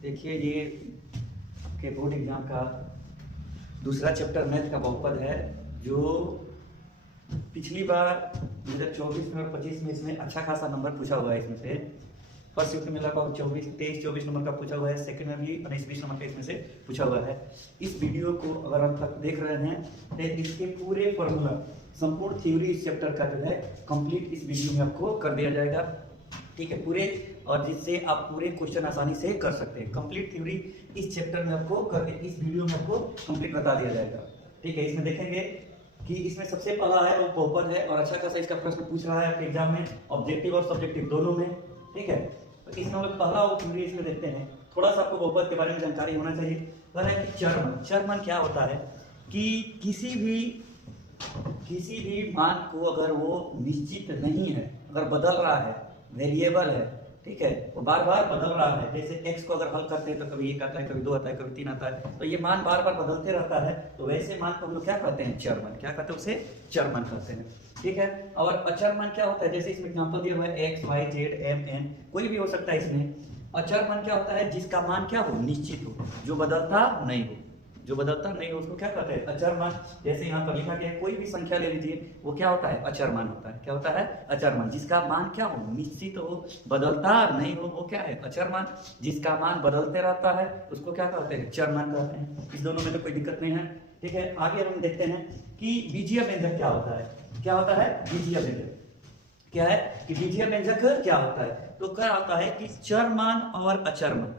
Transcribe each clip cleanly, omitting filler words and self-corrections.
देखिए ये के बोर्ड एग्जाम का दूसरा चैप्टर मैथ का बहुपद है, जो पिछली बार 2024 में और 25 में इसमें अच्छा खासा नंबर पूछा हुआ है। इसमें से फर्स्ट शिफ्ट में लगभग 23-24 नंबर का पूछा हुआ है, सेकंड में भी 19-20 नंबर का इसमें से पूछा हुआ है। इस वीडियो को अगर आप तक देख रहे हैं तो इसके पूरे फॉर्मूला, संपूर्ण थ्योरी इस चैप्टर का जो है कंप्लीट इस वीडियो में आपको कर दिया जाएगा, ठीक है पूरे, और जिससे आप पूरे क्वेश्चन आसानी से कर सकते हैं। कंप्लीट थ्योरी इस चैप्टर में आपको करके इस वीडियो में आपको कंप्लीट बता दिया जाएगा, ठीक है। इसमें देखेंगे कि इसमें सबसे पहला है वो बहुपद है, और अच्छा खासा इसका प्रश्न पूछ रहा है आपके एग्जाम में, ऑब्जेक्टिव और सब्जेक्टिव दोनों में, ठीक है। तो इसमें हम पहला वो थ्योरी इसमें देखते हैं। थोड़ा सा आपको बहुपद के बारे में जानकारी होना चाहिए। वह है कि चरमान क्या होता है कि किसी भी मान को अगर वो निश्चित नहीं है, अगर बदल रहा है, वेरिएबल है, ठीक है, वो बार बार बदल रहा है। जैसे x को अगर हल करते हैं तो कभी 1 आता है, कभी 2 आता है, कभी 3 आता है, तो ये मान बार बार बदलते रहता है। तो वैसे मान को हम लोग क्या कहते हैं? चरमान। क्या कहते हैं? उसे चरमान कहते हैं, ठीक है। और अचर मान क्या होता है? जैसे इसमें एग्जांपल दिया हुआ है x, y, z, m, n, कोई भी हो सकता है इसमें। अचर मान क्या होता है? जिसका मान क्या हो? निश्चित हो, जो बदलता नहीं हो, जो बदलता नहीं हो उसको क्या कहते हैं? अचर मान। जैसे यहाँ पर लिखा गया है, कोई भी संख्या ले लीजिए, वो क्या होता है? अचर मान होता है। क्या होता है? अचर मान। जिसका मान क्या हो? निश्चित हो, बदलता नहीं हो, वो क्या है? अचर मान। जिसका मान बदलते रहता है उसको क्या कहते हैं? चर मान कहते हैं। इस दोनों में तो कोई दिक्कत नहीं है, ठीक है। आगे हम देखते हैं कि बीजीय व्यंजक क्या होता है। क्या होता है? बीजीय व्यंजक क्या है कि बीजीय व्यंजक क्या होता है? तो क्या होता है कि चर मान और अचर मान,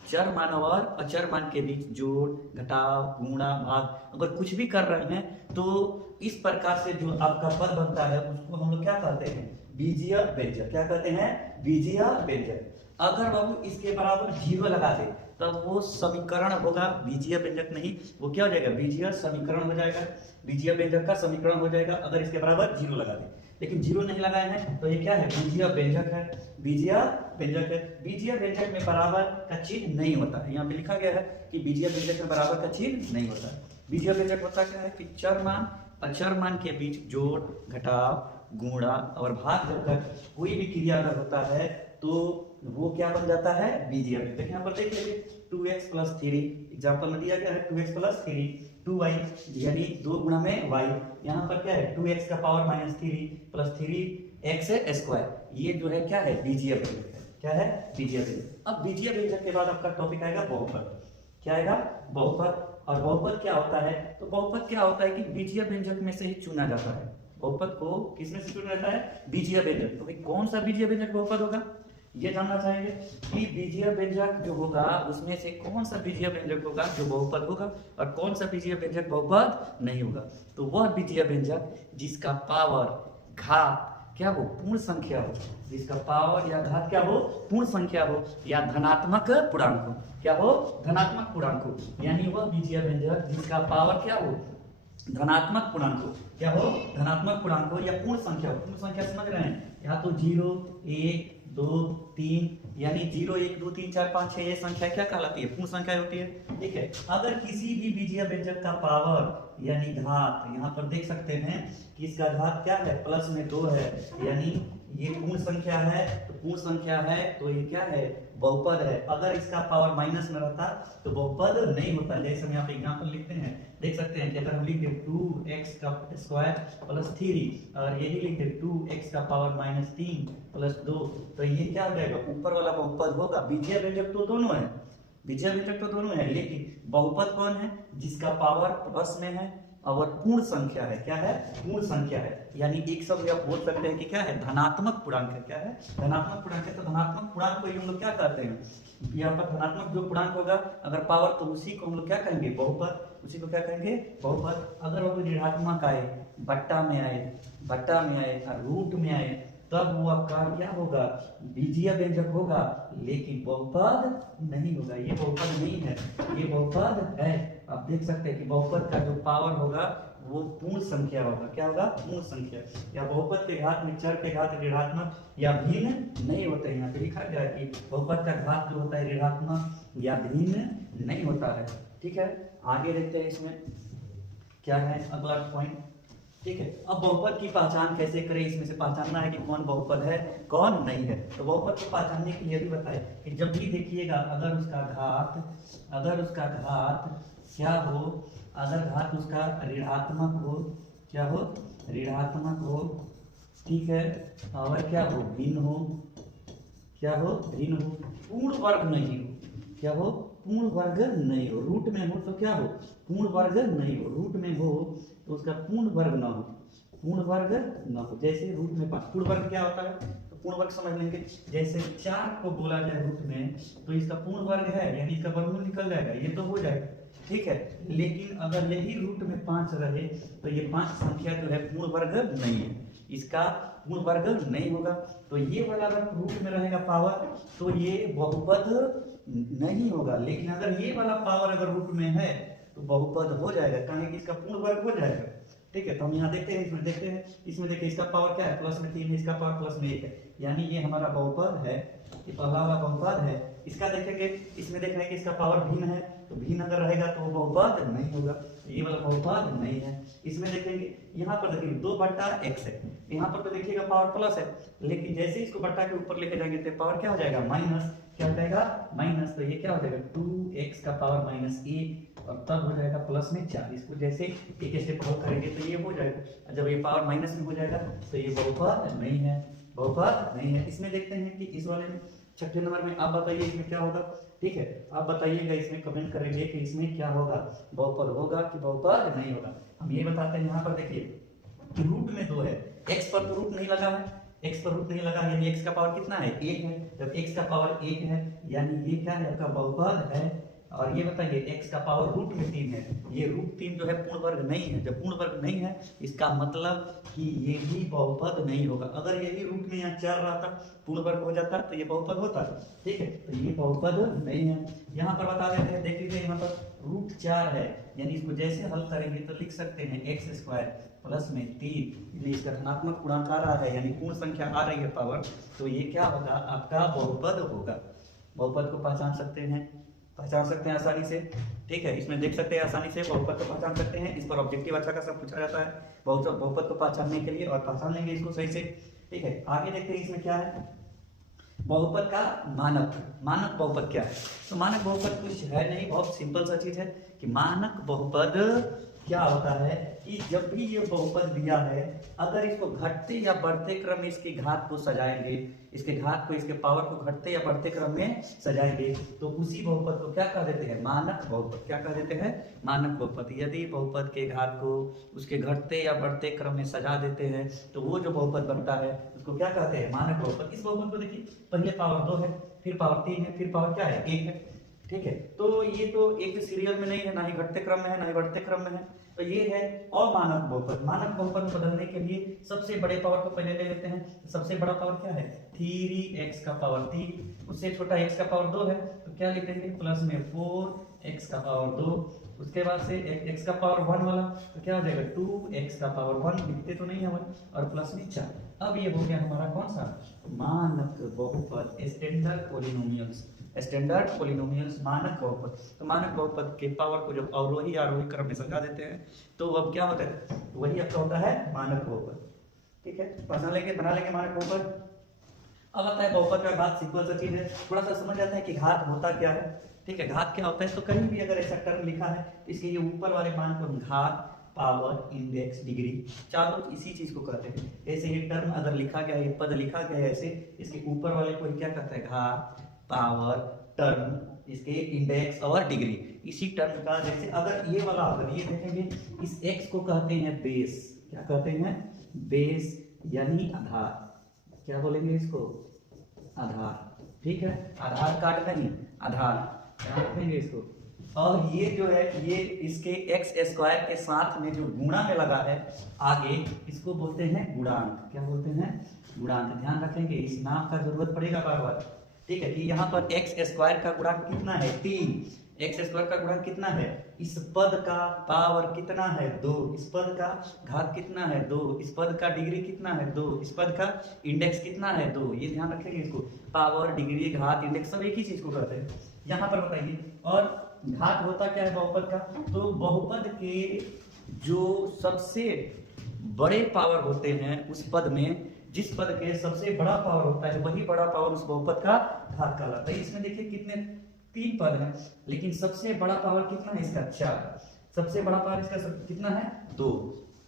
चर मान और अचर मान के बीच जोड़, घटाव, गुणा, भाग अगर कुछ भी कर रहे हैं तो इस प्रकार से जो आपका पद बनता है उसको हम लोग क्या कहते हैं? बीजीय व्यंजक। क्या कहते हैं? बीजीय व्यंजक। अगर बाबू इसके बराबर 0 लगा दे तब वो समीकरण होगा, बीजीय व्यंजक नहीं, वो क्या हो जाएगा? बीजीय समीकरण हो जाएगा, बीजीय व्यंजक का समीकरण हो जाएगा अगर इसके बराबर 0 लगा दे। लेकिन 0 नहीं लगाए हैं तो ये क्या है? बीजीय व्यंजक है, बीजीय व्यंजक है। बीजीय व्यंजक में बराबर का चिन्ह नहीं होता है। यहाँ पे लिखा गया है कि बीजीय व्यंजक में बराबर का चिन्ह नहीं होता है। बीजीय व्यंजक होता क्या है कि चर मान अचर मान के बीच जोड़, घटाव, गुणा और भाग जब तक कोई भी क्रिया अगर होता है तो वो क्या बन जाता है? बीजीय व्यंजक। यहाँ पर देख लीजिए 2x + 3 एग्जाम्पल में दिया गया है, 2x + 3 2y यानी 2 गुणा में y। यहाँ पर क्या है? 2x का पावर -3 + 3x²। ये जो है क्या है? बीजीय व्यंजक है। क्या है? बीजीय व्यंजक। अब बीजीय व्यंजक के बाद आपका टॉपिक आएगा बहुपद। क्या आएगा? बहुपद। और बहुपद क्या होता है? तो बहुपद क्या होता है कि बीजीय व्यंजक में से ही चुना जाता है। बहुपद को किसमें से चुना जाता है? बीजीय व्यंजक। तो भाई कौन सा बीजीय व्यंजक बहुपद होगा ये जानना चाहेंगे कि बीजीय व्यंजक जो होगा उसमें से कौन सा बीजीय व्यंजक होगा जो बहुपद होगा, और कौन सा बीजीय व्यंजक बहुपद नहीं होगा। तो वह बीजीय व्यंजक जिसका पावर, घात क्या हो? पूर्ण संख्या हो, जिसका पावर या घात क्या हो? पूर्ण संख्या हो, या धनात्मक पूर्णांक हो। क्या हो? धनात्मक पूर्णांक हो। यानी वह बीजीय व्यंजक जिसका पावर क्या हो? धनात्मक पूर्णांक हो। क्या हो? धनात्मक पूर्णांक हो या पूर्ण संख्या हो। पूर्ण संख्या समझ रहे हैं? या तो 0, 1, 2, 3 यानी 0, 1, 2, 3, 4, 5, 6 ये संख्या क्या कहलाती है? पूर्ण संख्या होती है, ठीक है। अगर किसी भी बीजीय व्यंजक का पावर यानी घात, यहाँ पर देख सकते हैं कि इसका घात क्या है? +2 है, यानी ये पूर्ण संख्या है, तो पूर्ण संख्या है तो ये क्या है? बहुपद है। अगर इसका पावर माइनस में रहता तो बहुपद नहीं होता। जैसे हम यहाँ पे एग्जांपल लिखते हैं, देख सकते हैं कि अगर हम लिख दें 2x² + 3 और यही लिख दें 2x का पावर -3 + 2, तो ये क्या हो जाएगा? ऊपर वाला बहुपद होगा। बीजीय व्यंजक तो दोनों है, बीजीय व्यंजक तो दोनों है, लेकिन बहुपद कौन है? जिसका पावर प्लस में है और पूर्ण संख्या है। क्या है? पूर्ण संख्या है। यानी एक शब्द आप बोल सकते हैं कि क्या है? धनात्मक पूर्णांक है। क्या है? धनात्मक पूर्णांक है। तो धनात्मक पूर्णांक को हम लोग क्या कहते हैं? यहाँ पर धनात्मक जो पूर्णांक होगा अगर पावर, तो उसी को हम लोग क्या कहेंगे? बहुपद। उसी को क्या कहेंगे? बहुपद। अगर वो ऋणात्मक आए, बट्टा में आए और रूट में आए, तब वो आपका क्या होगा? बीजीय व्यंजक होगा, लेकिन बहुपद नहीं होगा। ये बहुपद नहीं है, ये बहुपद है। आप देख सकते हैं कि बहुपद का जो पावर होगा वो पूर्ण संख्या होगा। क्या होगा? पूर्ण संख्या। या बहुपद के घात में चर के घात ऋणात्मक या भिन्न नहीं होते हैं। यहाँ पे लिखा गया है कि बहुपद का घात जो होता है ऋणात्मक या भिन्न नहीं होता है, ठीक है। आगे देखते हैं इसमें क्या है अगला पॉइंट। ठीक है। अब बहुपद की पहचान कैसे करें, इसमें से पहचानना है कि कौन बहुपद है कौन नहीं है। तो बहुपद को पहचानने के लिए भी बताए कि जब भी देखिएगा अगर उसका घात क्या हो, अगर घात उसका ऋणात्मक हो, क्या हो, ऋणात्मक हो, ठीक है, और क्या हो, भिन्न हो, क्या हो, भिन्न हो, पूर्ण वर्ग नहीं हो, क्या हो, पूर्ण वर्ग नहीं हो, रूट में हो तो क्या हो, पूर्ण वर्ग नहीं हो, रूट में हो तो उसका पूर्ण वर्ग ना हो, पूर्ण वर्ग ना हो। जैसे रूट में 5, पूर्ण वर्ग क्या होता है, तो पूर्ण वर्ग समझ लेंगे, जैसे 4 को बोला जाए रूट में तो इसका पूर्ण वर्ग है, यानी इसका वर्गमूल निकल जाएगा, ये तो हो जाएगा, ठीक है। लेकिन अगर यही रूट में 5 रहे तो ये 5 संख्या जो है पूर्ण वर्ग नहीं है, इसका पूर्ण वर्ग नहीं होगा। तो ये वाला अगर रूट में रहेगा पावर तो ये बहुपद नहीं होगा, लेकिन अगर ये वाला पावर अगर रूट में है तो बहुपद हो जाएगा, कहें कि इसका पूर्ण वर्ग हो जाएगा, ठीक है। तो हम यहाँ देखते हैं, इसमें देखते हैं, इसमें देखिए इसका पावर क्या है, प्लस में 3 है, इसका पावर प्लस में 1 है, यानी ये हमारा बहुपद है, ये पहला वाला बहुपद है। इसका देखेंगे, इसमें देख रहे हैं कि इसका पावर भिन्न है, तो भिन्न अगर रहेगा तो वो बहुपद नहीं होगा, ये वाला बहुपद नहीं है। इसमें देखेंगे, यहाँ पर देखिए 2/x है, यहाँ पर तो देखिएगा पावर प्लस है, लेकिन जैसे इसको बट्टा के ऊपर लेके जाएंगे तो पावर क्या हो जाएगा, माइनस, क्या हो जाएगा, माइनस। तो ये क्या हो जाएगा, 2x का पावर -1 और तब हो जाएगा प्लस में 4। इसको जैसे एक स्टेप और करेंगे तो ये हो जाएगा, जब ये पावर माइनस में हो जाएगा तो ये बहुपद नहीं है, बहुपद नहीं है। इसमें देखते हैं कि इस वाले में 6ठे नंबर में, आप बताइए इसमें क्या होगा, ठीक है, आप बताइएगा, इसमें कमेंट करेंगे कि इसमें क्या होगा, बहुपद होगा कि बहुपद नहीं होगा। हम ये बताते हैं, यहाँ पर देखिए कि रूट में 2 है, x पर तो रूट नहीं लगा है, x पर रूट नहीं लगा, यानी x का पावर कितना है, 1 है, जब x का पावर 1 है यानी ये क्या है, आपका बहुपद है। और ये बताइए x का पावर रूट में 3 है, ये रूट 3 जो है पूर्ण वर्ग नहीं है, जब पूर्ण वर्ग नहीं है इसका मतलब कि ये भी बहुपद नहीं होगा। अगर यही रूट में यहाँ 4 रहता, पूर्ण वर्ग हो जाता तो ये बहुपद होता, ठीक है, तो ये बहुपद नहीं है। यहाँ पर बता देते हैं, देख लीजिए यहाँ पर रूट 4 है, यानी इसको जैसे हल करेंगे तो लिख सकते हैं x² प्लस में 3, यानी इसका धनात्मक पूर्णांक आ रहा है, यानी पूर्ण संख्या आ रही है पावर, तो ये क्या होगा, आपका बहुपद होगा। बहुपद को पहचान सकते हैं आसानी से, ठीक है। इसमें देख सकते हैं आसानी से बहुपद को पहचान सकते हैं, इस पर ऑब्जेक्टिव अच्छा खासा पूछा जाता है बहुपद को पहचानने के लिए, और पहचान लेंगे इसको सही से, ठीक है। आगे देखते हैं इसमें क्या है, बहुपद का मानक बहुपद क्या है। तो मानक बहुपद कुछ है नहीं, बहुत सिंपल सा चीज है कि मानक बहुपद क्या होता है कि जब भी ये बहुपद दिया है, अगर इसको घटते या बढ़ते क्रम में इसके घात को सजाएंगे, इसके घात को, इसके पावर को घटते या बढ़ते क्रम में सजाएंगे तो उसी बहुपद को क्या कह देते हैं, मानक बहुपद। क्या कह देते हैं, मानक बहुपद। यदि बहुपद के घात को उसके घटते या बढ़ते क्रम में सजा देते हैं तो वो जो बहुपद बनता है उसको क्या कहते हैं, मानक बहुपद। इस बहुपद को देखिए, पहले पावर 2 है, फिर पावर 3 है, फिर पावर क्या है, 1 है, ठीक है। तो ये तो एक सीरियल में नहीं है, ना ही घटते क्रम में है ना ही बढ़ते क्रम में है, तो ये है अमानक बहुपद। मानक बहुपद में बदलने के लिए सबसे बड़े पावर को पहले ले लेते हैं। सबसे बड़ा पावर क्या है, 3x का पावर 3, उससे छोटा x का पावर 2 है, तो क्या लिख देंगे, प्लस में 4x का पावर 2, उसके बाद से x का पावर 1 वाला तो क्या हो जाएगा, 2x का पावर 1, लिखते तो नहीं है 1, और प्लस में 4। अब ये हो गया हमारा कौन सा, मानक बहुपद, स्टैंडर्ड पॉलिनोमियल्स मानक बहुपद। तो मानक बहुपद के पावर को जब अवरोही आरोही क्रम में सजा देते हैं तो अब क्या होता है, वही आपका होता है मानक बहुपद, ठीक है। बना लेंगे मानक बहुपद। अब आता है बहुपद का घात, सिंपल सा चीज है, थोड़ा सा समझ जाता है कि घात होता क्या है, ठीक है। घात क्या होता है, तो कहीं भी अगर ऐसा टर्म लिखा है तो इसके ये ऊपर वाले मान को घात, पावर, इंडेक्स, डिग्री, चारों इसी चीज को कहते हैं। ऐसे ये टर्म अगर लिखा गया, ये पद लिखा गया है ऐसे, इसके ऊपर वाले को क्या कहते हैं, घात, पावर, टर्म, इसके इंडेक्स और डिग्री। इसी टर्म का जैसे अगर ये वाला, अगर ये देखेंगे, इस x को कहते हैं बेस। क्या कहते हैं, बेस, यानी आधार। क्या बोलेंगे इसको, आधार, ठीक है। आधार कार्ड नहीं, आधार, क्या रखेंगे इसको। और ये जो है, ये इसके x² के साथ में जो गुणा में लगा है आगे, इसको बोलते हैं गुणांक। क्या बोलते हैं, गुणांक। ध्यान रखेंगे, इस नाम का जरूरत पड़ेगा बार बार, ठीक है। कि यहाँ पर x² का गुणांक कितना है, 3, x² का गुणांक कितना है, इस पद का पावर कितना है, 2, इस पद का घात कितना है, 2, इस पद का डिग्री कितना है, 2, इस पद का इंडेक्स कितना है, 2। ये ध्यान रखेंगे इसको, पावर, डिग्री, घात, इंडेक्स सब एक ही चीज को कहते हैं। यहाँ पर बताइए, और घात होता क्या है बहुपद का, तो बहुपद के जो सबसे बड़े पावर होते हैं उस पद में, जिस पद के सबसे बड़ा पावर होता है वही बड़ा पावर उस बहुपद का घात कहलाता है। इसमें देखिए कितने 3 पद हैं, लेकिन सबसे बड़ा पावर कितना है इसका 4। सबसे बड़ा पावर इसका कितना है 2।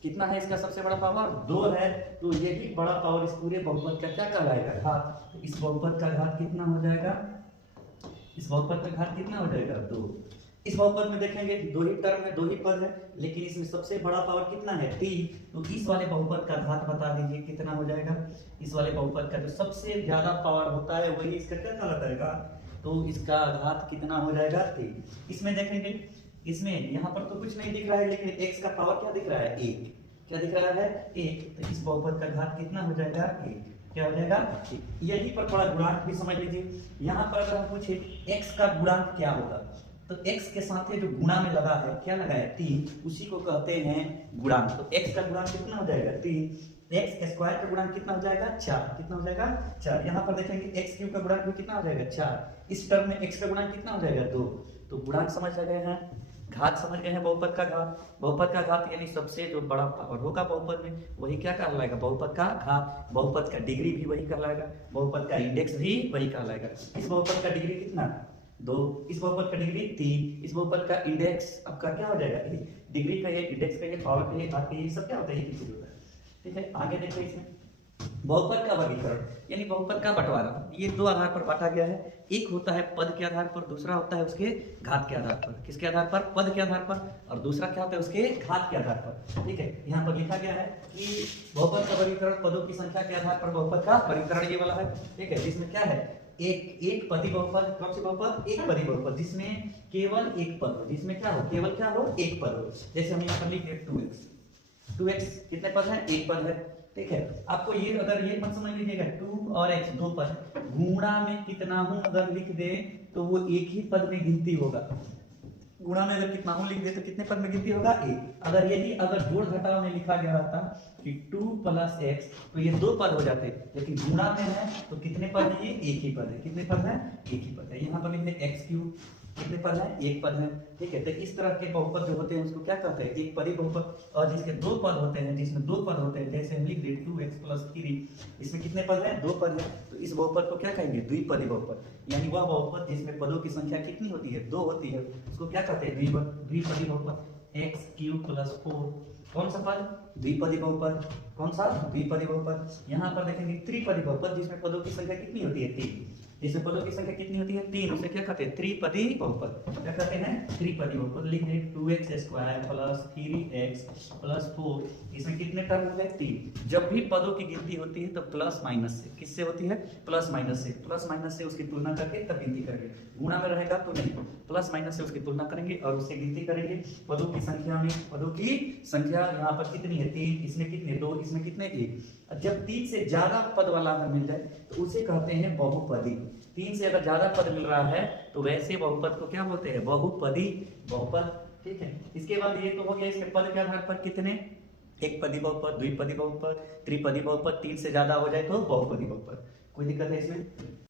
कितना है इसका सबसे बड़ा पावर 2 है। तो यही बड़ा पावर इस पूरे बहुपद का क्या कहलाएगा घात। तो इस बहुपद का घात कितना हो जाएगा, इस बहुपद का घात कितना हो जाएगा 2। इस बहुपद में देखेंगे 2 ही टर्म है, 2 ही पद है, लेकिन इसमें सबसे बड़ा पावर कितना है 3। तो इस वाले बहुपद का घात बता दीजिए कितना हो जाएगा। इस वाले बहुपद का जो सबसे ज्यादा पावर होता है वही इसका क्या कहलाता है घात। तो इसका घात कितना हो जाएगा 3। इसमें देखेंगे, इसमें यहाँ पर तो कुछ नहीं दिख रहा है, लेकिन x का पावर क्या दिख रहा है 1। क्या दिख रहा है 1। तो इस बहुपद का घात कितना हो जाएगा 1। क्या हो जाएगा 1। यही पर थोड़ा गुणांक भी समझ लीजिए। यहाँ पर अगर हम पूछे x का गुणांक क्या होगा, तो x के साथ जो गुणा में लगा है, क्या लगा है 3, उसी को कहते हैं गुणांक। तो x का गुणांक कितना हो जाएगा 3। x स्क्वायर का गुणांक कितना हो जाएगा 4। कितना हो जाएगा 4। यहाँ पर देखेंगे x क्यूब का गुणांक भी कितना हो जाएगा 4। इस टर्म में x का गुणांक कितना हो जाएगा 2। तो गुणांक समझ गए हैं, घात समझ गए हैं, बहुपद का घात। बहुपद का घात यानी सबसे जो बड़ा पावर होगा बहुपद में वही क्या कहलाएगा बहुपद का घात। बहुपद का डिग्री भी वही कहलाएगा, बहुपद का इंडेक्स भी वही कहलाएगा। इस बहुपद का डिग्री कितना 2, इस बहुपद का डिग्री 3, इस बहुपद का इंडेक्स आपका क्या हो जाएगा 1। डिग्री का ये, इंडेक्स का ये, पावर का ये, घात का ये, सब क्या होता है एक ही चीज होता है। ठीक है, आगे देखिए इसमें बहुपद का वर्गीकरण यानी बहुपद का बंटवारा। ये 2 आधार पर बांटा गया है। एक होता है पद के आधार पर, दूसरा होता है उसके घात के आधार पर। किसके आधार पर, पद के आधार पर, और दूसरा क्या होता है उसके घात के आधार पर। ठीक है, यहाँ पर लिखा गया है कि बहुपद का वर्गीकरण पदों की संख्या के आधार पर बहुपद का वर्गीकरण ये वाला है। ठीक है, जिसमें क्या है एक पदी बहुपद। कौन सी बहुपद, एक पदी बहुपद, जिसमें केवल एक पद हो, जिसमें क्या हो केवल क्या हो एक पद हो। जैसे हम यहाँ पर लिख दिए 2x कितने पद है, एक पद है। ठीक है, आपको ये अगर ये मत समझ लीजिएगा 2 और x 2 पद, गुणा में कितना हूं अगर लिख दे तो वो एक ही पद में गिनती होगा। गुणा में अगर कितना हूं लिख दे तो कितने पद में गिनती होगा 1। अगर यदि अगर जोड़ घटाव में लिखा गया रहता कि 2 + x तो ये 2 पद हो जाते, लेकिन गुणा में है तो कितने पद है, ये एक ही पद है। कितने पद है, एक ही पद है। यहाँ पर लिख दे x³ कितने पद है, एक पद है। ठीक है, तो इस तरह के बहुपद जो होते हैं उसको क्या कहते हैं एक पदी बहुपद। और जिसके 2 पद होते हैं, जिसमें 2 पद होते हैं, जैसे हम लिख दे 2x + 3, इसमें कितने पद हैं 2 पद है। तो इस बहुपद को क्या कहेंगे द्विपदी बहुपद। यानी वह बहुपद जिसमें पदों की संख्या कितनी होती है 2 होती है, उसको क्या कहते हैं द्विपदी बहुपद। x³ + 4 कौन सा पद, द्विपदी बहुपद। कौन सा, द्विपदी बहुपद। यहाँ पर देखेंगे त्रिपदी बहुपद, जिसमें पदों की संख्या कितनी होती है 3। जिसमें पदों की संख्या कितनी होती है 3, उसे क्या कहते हैं त्रिपदी बहुपद। क्या कहते हैं त्रिपदी बहुपद। लिख दे 2x² + 3x + 4, इसमें कितने टर्म हो गए 3। जब भी पदों की गिनती होती है तो प्लस माइनस से, किससे होती है प्लस माइनस से। प्लस माइनस से उसकी तुलना करके तब गिनती करेंगे। गुणा में रहेगा तो नहीं, प्लस माइनस से उसकी तुलना करेंगे और उससे गिनती करेंगे। पदों की संख्या में, पदों की संख्या यहाँ पर कितनी है 3, इसमें कितने 2, इसमें कितने 1। जब 3 से ज्यादा पद वाला अगर मिल जाए तो उसे कहते हैं बहुपदी। 3 से अगर ज्यादा पद मिल रहा है तो वैसे बहुपद को क्या बोलते हैं बहुपदी बहुपद। ठीक है, इसके बाद ये तो हो गया इसके पद के आधार पर कितने, एक पदी बहुपद, द्विपदी बहुपद, त्रिपदी बहुपद। 3 से ज्यादा हो जाए तो बहुपदी बहुपद। कोई दिक्कत है इसमें।